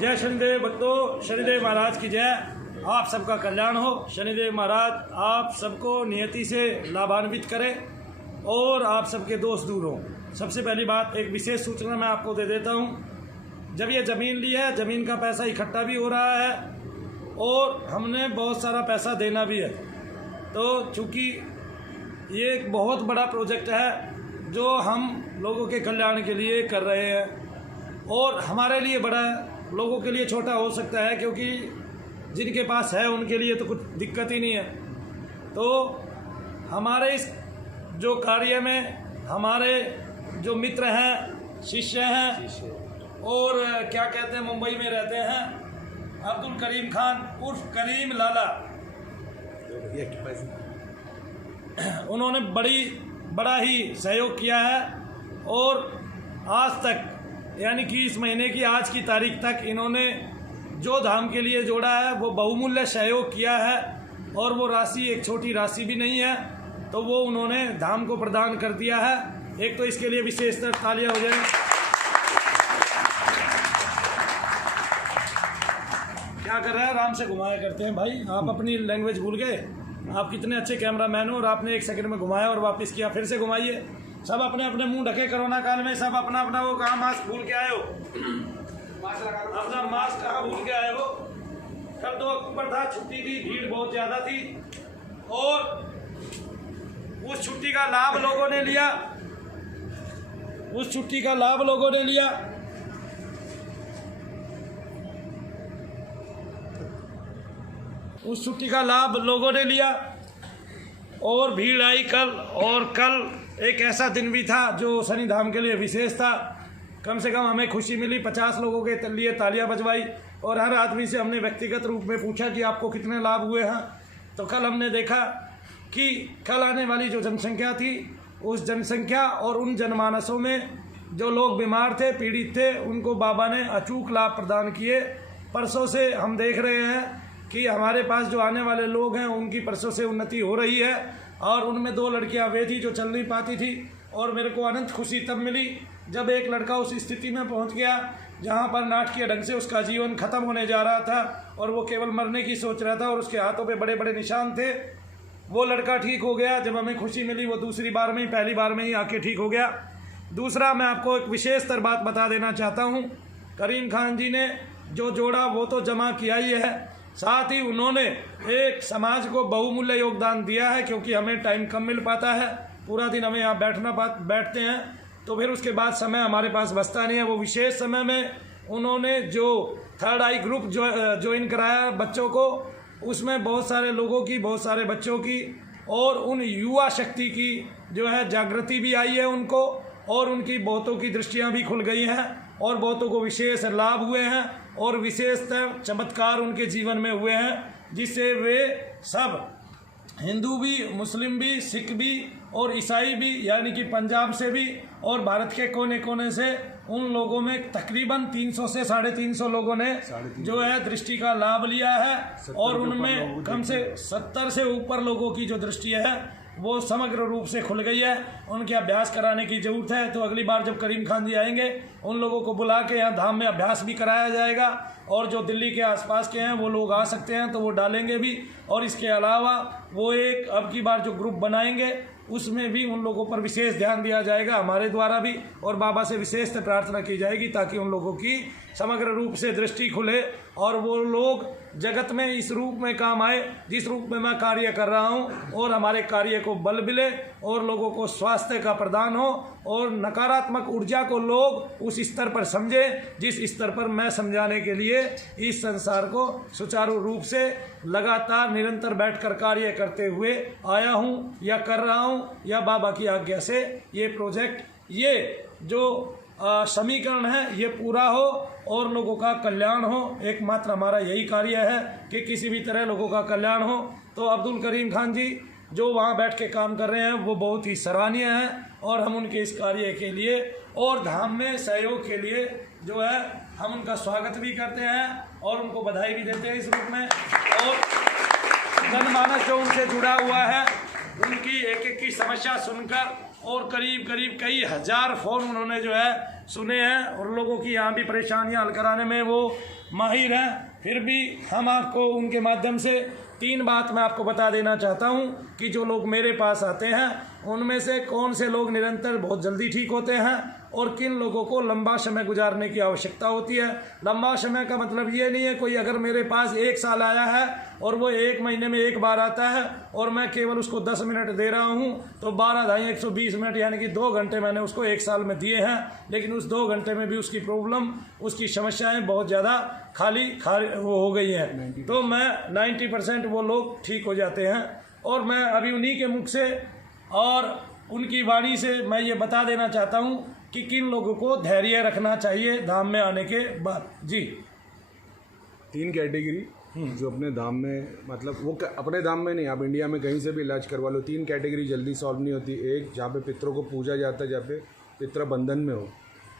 जय शनिदेव भक्तों, शनिदेव महाराज की जय। आप सबका कल्याण हो। शनिदेव महाराज आप सबको नियति से लाभान्वित करें और आप सबके दोष दूर हों। सबसे पहली बात, एक विशेष सूचना मैं आपको दे देता हूं। जब ये ज़मीन ली है, ज़मीन का पैसा इकट्ठा भी हो रहा है और हमने बहुत सारा पैसा देना भी है। तो चूँकि ये एक बहुत बड़ा प्रोजेक्ट है जो हम लोगों के कल्याण के लिए कर रहे हैं और हमारे लिए बड़ा है, लोगों के लिए छोटा हो सकता है, क्योंकि जिनके पास है उनके लिए तो कुछ दिक्कत ही नहीं है। तो हमारे इस जो कार्य में हमारे जो मित्र हैं, शिष्य हैं और क्या कहते हैं, मुंबई में रहते हैं, अब्दुल करीम खान उर्फ करीम लाला, उन्होंने बड़ा ही सहयोग किया है और आज तक यानी कि इस महीने की आज की तारीख तक इन्होंने जो धाम के लिए जोड़ा है वो बहुमूल्य सहयोग किया है और वो राशि एक छोटी राशि भी नहीं है, तो वो उन्होंने धाम को प्रदान कर दिया है। एक तो इसके लिए विशेषतर तालियां हो जाए। क्या कर रहे हैं, आराम से घुमाया करते हैं भाई, आप अपनी लैंग्वेज भूल गए। आप कितने अच्छे कैमरामैन हो और आपने 1 सेकंड में घुमाया और वापस किया, फिर से घुमाइए। सब अपने अपने मुंह ढके, कोरोना काल में सब अपना अपना वो कहाँ मास्क भूल के आए हो, अपना मास्क कहाँ भूल के आए हो। कल 2 अक्टूबर था, छुट्टी थी, भीड़ बहुत ज्यादा थी और उस छुट्टी का लाभ लोगों ने लिया, उस छुट्टी का लाभ लोगों ने लिया। उस छुट्टी का लाभ लोगों ने लिया और भीड़ आई कल। और कल एक ऐसा दिन भी था जो शनि धाम के लिए विशेष था। कम से कम हमें खुशी मिली, 50 लोगों के लिए तालियां बजवाई और हर आदमी से हमने व्यक्तिगत रूप में पूछा कि आपको कितने लाभ हुए हैं। तो कल हमने देखा कि कल आने वाली जो जनसंख्या थी, उस जनसंख्या और उन जनमानसों में जो लोग बीमार थे, पीड़ित थे, उनको बाबा ने अचूक लाभ प्रदान किए। परसों से हम देख रहे हैं कि हमारे पास जो आने वाले लोग हैं उनकी परसों से उन्नति हो रही है और उनमें 2 लड़कियां वे थी जो चल नहीं पाती थी और मेरे को अनंत खुशी तब मिली जब एक लड़का उस स्थिति में पहुंच गया जहां पर नाटकीय ढंग से उसका जीवन खत्म होने जा रहा था और वो केवल मरने की सोच रहा था और उसके हाथों पे बड़े बड़े निशान थे। वो लड़का ठीक हो गया। जब हमें खुशी मिली वो दूसरी बार में ही, पहली बार में ही आके ठीक हो गया। दूसरा, मैं आपको एक विशेषतर बात बता देना चाहता हूँ। करीम खान जी ने जो जोड़ा वो तो जमा किया ही है, साथ ही उन्होंने एक समाज को बहुमूल्य योगदान दिया है, क्योंकि हमें टाइम कम मिल पाता है, पूरा दिन हमें यहाँ बैठते हैं तो फिर उसके बाद समय हमारे पास बचता नहीं है। वो विशेष समय में उन्होंने जो 3rd आई ग्रुप ज्वाइन कराया बच्चों को, उसमें बहुत सारे लोगों की, बहुत सारे बच्चों की और उन युवा शक्ति की जो है जागृति भी आई है उनको, और उनकी बहुतों की दृष्टियाँ भी खुल गई हैं और बहुतों को विशेष लाभ हुए हैं और विशेषतर चमत्कार उनके जीवन में हुए हैं, जिससे वे सब हिंदू भी, मुस्लिम भी, सिख भी और ईसाई भी, यानी कि पंजाब से भी और भारत के कोने कोने से, उन लोगों में तकरीबन 300 से 350 लोगों ने जो है दृष्टि का लाभ लिया है और उनमें कम से 70 से ऊपर लोगों की जो दृष्टि है वो समग्र रूप से खुल गई है। उनके अभ्यास कराने की ज़रूरत है। तो अगली बार जब करीम खान जी आएंगे उन लोगों को बुला के यहाँ धाम में अभ्यास भी कराया जाएगा और जो दिल्ली के आसपास के हैं वो लोग आ सकते हैं तो वो डालेंगे भी। और इसके अलावा वो एक अब की बार जो ग्रुप बनाएंगे उसमें भी उन लोगों पर विशेष ध्यान दिया जाएगा हमारे द्वारा भी, और बाबा से विशेष प्रार्थना की जाएगी ताकि उन लोगों की समग्र रूप से दृष्टि खुले और वो लोग जगत में इस रूप में काम आए जिस रूप में मैं कार्य कर रहा हूं, और हमारे कार्य को बल मिले और लोगों को स्वास्थ्य का प्रदान हो और नकारात्मक ऊर्जा को लोग उस स्तर पर समझे जिस स्तर पर मैं समझाने के लिए इस संसार को सुचारू रूप से लगातार निरंतर बैठकर कार्य करते हुए आया हूं या कर रहा हूं, या बाबा की आज्ञा से ये प्रोजेक्ट, ये जो समीकरण है ये पूरा हो और लोगों का कल्याण हो। एकमात्र हमारा यही कार्य है कि किसी भी तरह लोगों का कल्याण हो। तो अब्दुल करीम खान जी जो वहाँ बैठ के काम कर रहे हैं वो बहुत ही सराहनीय हैं और हम उनके इस कार्य के लिए और धाम में सहयोग के लिए जो है हम उनका स्वागत भी करते हैं और उनको बधाई भी देते हैं इस रूप में। और जनमानस जो उनसे जुड़ा हुआ है उनकी एक एक की समस्या सुनकर और करीब करीब कई हजार फ़ोन उन्होंने जो है सुने हैं और लोगों की यहाँ भी परेशानियाँ हल कराने में वो माहिर हैं। फिर भी हम आपको उनके माध्यम से 3 बात मैं आपको बता देना चाहता हूँ कि जो लोग मेरे पास आते हैं उनमें से कौन से लोग निरंतर बहुत जल्दी ठीक होते हैं और किन लोगों को लंबा समय गुजारने की आवश्यकता होती है। लंबा समय का मतलब ये नहीं है कोई अगर मेरे पास 1 साल आया है और वो 1 महीने में 1 बार आता है और मैं केवल उसको 10 मिनट दे रहा हूँ तो 12 ढाई 120 मिनट यानी कि 2 घंटे मैंने उसको 1 साल में दिए हैं, लेकिन उस 2 घंटे में भी उसकी प्रॉब्लम, उसकी समस्याएं बहुत ज़्यादा खाली वो हो गई हैं। तो मैं 90% वो लोग ठीक हो जाते हैं। और मैं अभी उन्हीं के मुख से और उनकी वाणी से मैं ये बता देना चाहता हूँ कि किन लोगों को धैर्य रखना चाहिए धाम में आने के बाद। जी 3 कैटेगरी जो अपने धाम में, मतलब वो अपने धाम में नहीं, आप इंडिया में कहीं से भी इलाज करवा लो, 3 कैटेगरी जल्दी सॉल्व नहीं होती। एक, जहाँ पे पितरों को पूजा जाता है, जहाँ पे पितृ बंधन में हो,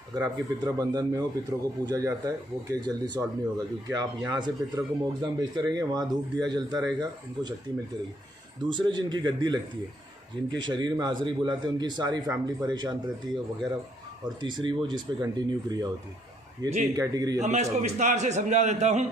अगर आपके पितृ बंधन में हो, पितरों को पूजा जाता है, वो केस जल्दी सॉल्व नहीं होगा, क्योंकि आप यहाँ से पितरों को मोक्षधाम भेजते रहेंगे, वहाँ धूप दिया जलता रहेगा, उनको शक्ति मिलती रहेगी। दूसरे, जिनकी गद्दी लगती है, जिनके शरीर में हाजिरी बुलाते हैं, उनकी सारी फैमिली परेशान रहती है वगैरह। और तीसरी वो जिस पे कंटिन्यू क्रिया होती है। ये 3 कैटेगरी। मैं इसको विस्तार से समझा देता हूँ।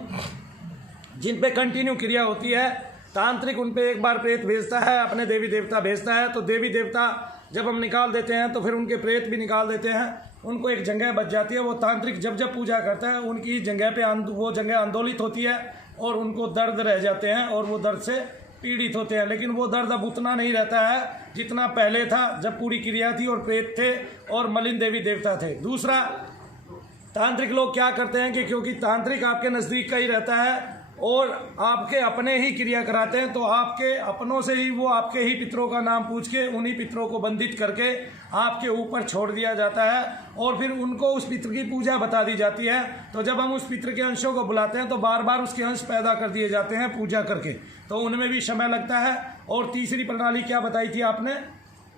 जिन पे कंटिन्यू क्रिया होती है, तांत्रिक उन पे एक बार प्रेत भेजता है, अपने देवी देवता भेजता है, तो देवी देवता जब हम निकाल देते हैं तो फिर उनके प्रेत भी निकाल देते हैं, उनको एक जगह बच जाती है। वो तांत्रिक जब जब पूजा करता है उनकी जगह पे वो जगह आंदोलित होती है और उनको दर्द रह जाते हैं और वो दर्द से पीड़ित होते हैं। लेकिन वो दर्द अब उतना नहीं रहता है जितना पहले था, जब पूरी क्रिया थी और प्रेत थे और मलिन देवी देवता थे। दूसरा, तांत्रिक लोग क्या करते हैं कि क्योंकि तांत्रिक आपके नज़दीक का ही रहता है और आपके अपने ही क्रिया कराते हैं, तो आपके अपनों से ही वो आपके ही पितरों का नाम पूछ के उन्हीं पितरों को बंधित करके आपके ऊपर छोड़ दिया जाता है और फिर उनको उस पितर की पूजा बता दी जाती है। तो जब हम उस पितर के अंशों को बुलाते हैं तो बार बार उसके अंश पैदा कर दिए जाते हैं पूजा करके, तो उनमें भी समय लगता है। और तीसरी प्रणाली क्या बताई थी आपने?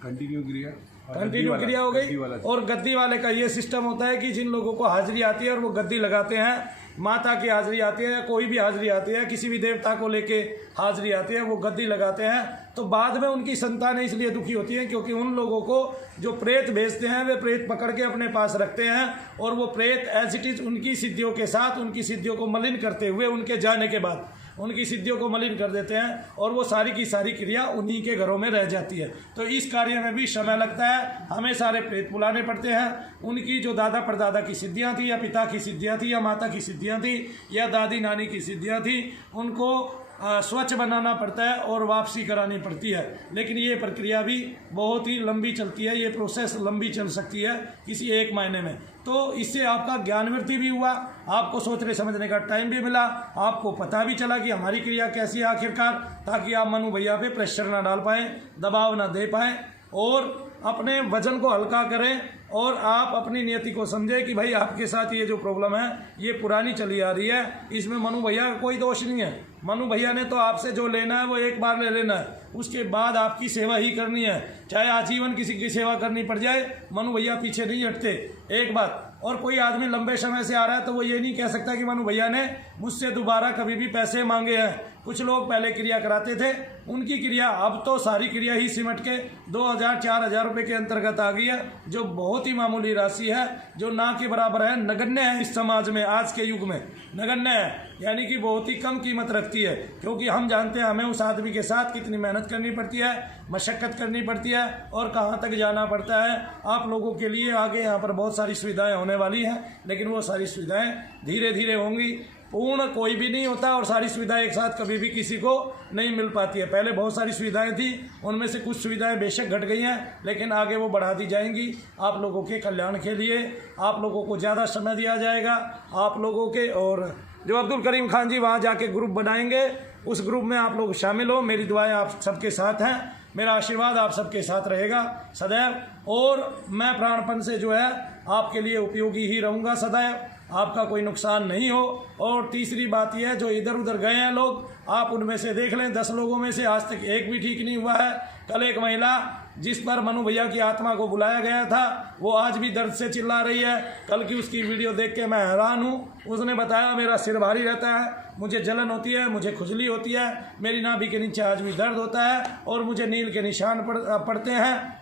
कंटिन्यू क्रिया। कंटिन्यू क्रिया हो गई। और गद्दी वाले का ये सिस्टम होता है कि जिन लोगों को हाजिरी आती है और वो गद्दी लगाते हैं, माता की हाजिरी आती है या कोई भी हाजिरी आती है, किसी भी देवता को लेके हाजिरी आती है, वो गद्दी लगाते हैं, तो बाद में उनकी संतानें इसलिए दुखी होती हैं क्योंकि उन लोगों को जो प्रेत भेजते हैं वे प्रेत पकड़ के अपने पास रखते हैं और वो प्रेत एज इट इज उनकी सिद्धियों के साथ उनकी सिद्धियों को मलिन करते हुए उनके जाने के बाद उनकी सिद्धियों को मलिन कर देते हैं और वो सारी की सारी क्रिया उन्हीं के घरों में रह जाती है। तो इस कार्य में भी समय लगता है, हमें सारे प्रेत बुलाने पड़ते हैं। उनकी जो दादा परदादा की सिद्धियां थी या पिता की सिद्धियां थी या माता की सिद्धियां थी या दादी नानी की सिद्धियां थी, उनको स्वच्छ बनाना पड़ता है और वापसी करानी पड़ती है। लेकिन ये प्रक्रिया भी बहुत ही लंबी चलती है, ये प्रोसेस लंबी चल सकती है किसी 1 महीने में। तो इससे आपका ज्ञान वृद्धि भी हुआ, आपको सोचने समझने का टाइम भी मिला, आपको पता भी चला कि हमारी क्रिया कैसी है आखिरकार, ताकि आप मनु भैया पे प्रेशर ना डाल पाएँ, दबाव ना दे पाएँ और अपने वजन को हल्का करें और आप अपनी नियति को समझें कि भाई आपके साथ ये जो प्रॉब्लम है ये पुरानी चली आ रही है, इसमें मनु भैया का कोई दोष नहीं है। मनु भैया ने तो आपसे जो लेना है वो एक बार ले लेना है, उसके बाद आपकी सेवा ही करनी है, चाहे आजीवन किसी की सेवा करनी पड़ जाए, मनु भैया पीछे नहीं हटते। एक बात और, कोई आदमी लंबे समय से आ रहा है तो वो ये नहीं कह सकता कि मनु भैया ने मुझसे दोबारा कभी भी पैसे मांगे हैं। कुछ लोग पहले क्रिया कराते थे, उनकी क्रिया अब तो सारी क्रिया ही सिमट के 2000-4000 रुपये के अंतर्गत आ गई है, जो बहुत ही मामूली राशि है, जो ना के बराबर है, नगण्य है इस समाज में, आज के युग में नगण्य है, यानी कि बहुत ही कम कीमत रखती है। क्योंकि हम जानते हैं हमें उस आदमी के साथ कितनी मेहनत करनी पड़ती है, मशक्क़त करनी पड़ती है और कहाँ तक जाना पड़ता है। आप लोगों के लिए आगे यहाँ पर बहुत सारी सुविधाएं होने वाली हैं, लेकिन वो सारी सुविधाएं धीरे धीरे होंगी, पूर्ण कोई भी नहीं होता और सारी सुविधाएं एक साथ कभी भी किसी को नहीं मिल पाती है। पहले बहुत सारी सुविधाएं थी, उनमें से कुछ सुविधाएं बेशक घट गई हैं, लेकिन आगे वो बढ़ा दी जाएंगी आप लोगों के कल्याण के लिए। आप लोगों को ज़्यादा समय दिया जाएगा आप लोगों के, और जो अब्दुल करीम खान जी वहाँ जाके ग्रुप बनाएंगे, उस ग्रुप में आप लोग शामिल हो। मेरी दुआएं आप सबके साथ हैं, मेरा आशीर्वाद आप सबके साथ रहेगा सदैव, और मैं प्राणपण से जो है आपके लिए उपयोगी ही रहूँगा सदैव, आपका कोई नुकसान नहीं हो। और तीसरी बात यह है, जो इधर उधर गए हैं लोग, आप उनमें से देख लें, 10 लोगों में से आज तक एक भी ठीक नहीं हुआ है। कल एक महिला जिस पर मनु भैया की आत्मा को बुलाया गया था, वो आज भी दर्द से चिल्ला रही है। कल की उसकी वीडियो देख के मैं हैरान हूँ। उसने बताया मेरा सिर भारी रहता है, मुझे जलन होती है, मुझे खुजली होती है, मेरी नाभि के नीचे आज भी दर्द होता है और मुझे नील के निशान पड़ते हैं।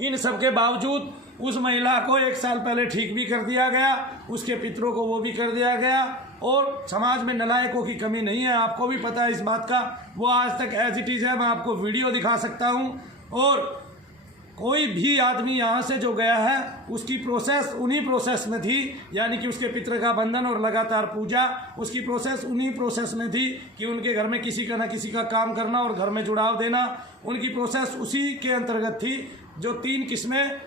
इन सब के बावजूद उस महिला को 1 साल पहले ठीक भी कर दिया गया, उसके पितरों को वो भी कर दिया गया। और समाज में नालायकों की कमी नहीं है, आपको भी पता है इस बात का। वो आज तक एज इट इज़ है, मैं आपको वीडियो दिखा सकता हूँ। और कोई भी आदमी यहाँ से जो गया है उसकी प्रोसेस उन्हीं प्रोसेस में थी, यानी कि उसके पितृ का बंधन और लगातार पूजा, उसकी प्रोसेस उन्हीं प्रोसेस में थी कि उनके घर में किसी का ना किसी का काम करना और घर में जुड़ाव देना, उनकी प्रोसेस उसी के अंतर्गत थी। जो 3 किस्में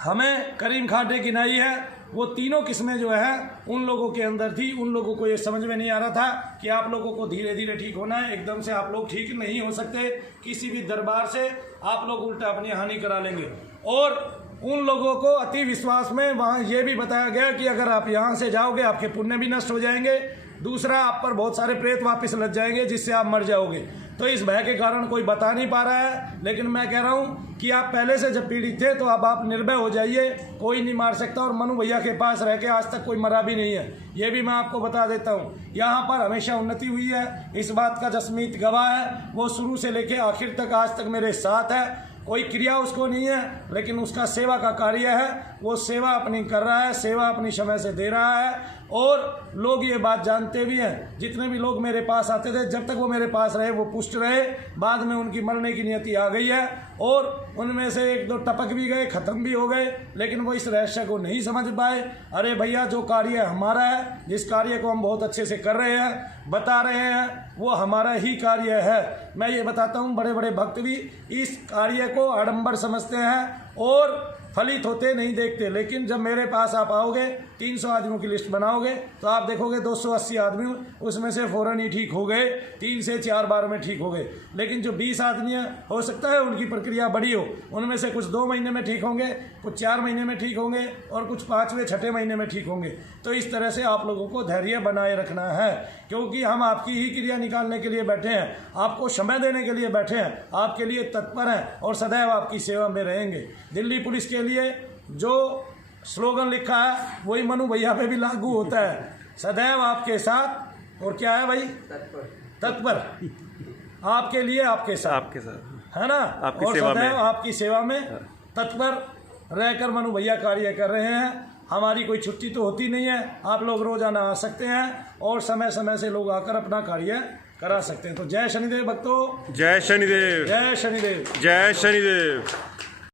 हमें करीम खान ने गिनाई है, वो तीनों किस्में जो है उन लोगों के अंदर थी। उन लोगों को ये समझ में नहीं आ रहा था कि आप लोगों को धीरे धीरे ठीक होना है, एकदम से आप लोग ठीक नहीं हो सकते। किसी भी दरबार से आप लोग उल्टा अपनी हानि करा लेंगे। और उन लोगों को अति विश्वास में वहाँ ये भी बताया गया कि अगर आप यहाँ से जाओगे आपके पुण्य भी नष्ट हो जाएंगे, दूसरा आप पर बहुत सारे प्रेत वापस लग जाएंगे जिससे आप मर जाओगे। तो इस भय के कारण कोई बता नहीं पा रहा है, लेकिन मैं कह रहा हूँ कि आप पहले से जब पीड़ित थे तो अब आप निर्भय हो जाइए, कोई नहीं मार सकता। और मनु भैया के पास रह के आज तक कोई मरा भी नहीं है, ये भी मैं आपको बता देता हूँ। यहाँ पर हमेशा उन्नति हुई है, इस बात का जसमीत गवाह है। वो शुरू से लेके आखिर तक आज तक मेरे साथ है, कोई क्रिया उसको नहीं है, लेकिन उसका सेवा का कार्य है। वो सेवा अपनी कर रहा है, सेवा अपनी समय से दे रहा है। और लोग ये बात जानते भी हैं, जितने भी लोग मेरे पास आते थे, जब तक वो मेरे पास रहे वो पुष्ट रहे। बाद में उनकी मरने की नियति आ गई है और उनमें से 1-2 टपक भी गए, ख़त्म भी हो गए, लेकिन वो इस रहस्य को नहीं समझ पाए। अरे भैया, जो कार्य हमारा है, जिस कार्य को हम बहुत अच्छे से कर रहे हैं, बता रहे हैं, वो हमारा ही कार्य है। मैं ये बताता हूँ, बड़े बड़े भक्त भी इस कार्य को आडंबर समझते हैं और फलित होते नहीं देखते। लेकिन जब मेरे पास आप आओगे, 300 आदमियों की लिस्ट बनाओगे, तो आप देखोगे 280 आदमी उसमें से फ़ौरन ही ठीक हो गए, 3 से 4 बार में ठीक हो गए। लेकिन जो 20 आदमी हो सकता है उनकी प्रक्रिया बड़ी हो, उनमें से कुछ 2 महीने में ठीक होंगे, कुछ 4 महीने में ठीक होंगे और कुछ 5वें 6ठे महीने में ठीक होंगे। तो इस तरह से आप लोगों को धैर्य बनाए रखना है, क्योंकि हम आपकी ही क्रिया निकालने के लिए बैठे हैं, आपको समय देने के लिए बैठे हैं, आपके लिए तत्पर हैं और सदैव आपकी सेवा में रहेंगे। दिल्ली पुलिस के लिए जो स्लोगन लिखा है वही मनु भैया पे भी लागू होता है, सदैव आपके साथ। और क्या है भाई? तत्पर आपके लिए, आपके साथ, है ना? और सदैव आपकी सेवा में तत्पर रहकर मनु भैया कार्य कर रहे हैं। हमारी कोई छुट्टी तो होती नहीं है, आप लोग रोजाना आ सकते हैं और समय समय से लोग आकर अपना कार्य करा सकते हैं। तो जय शनिदेव भक्तों, जय शनिदेव, जय शनिदेव, जय शनिदेव।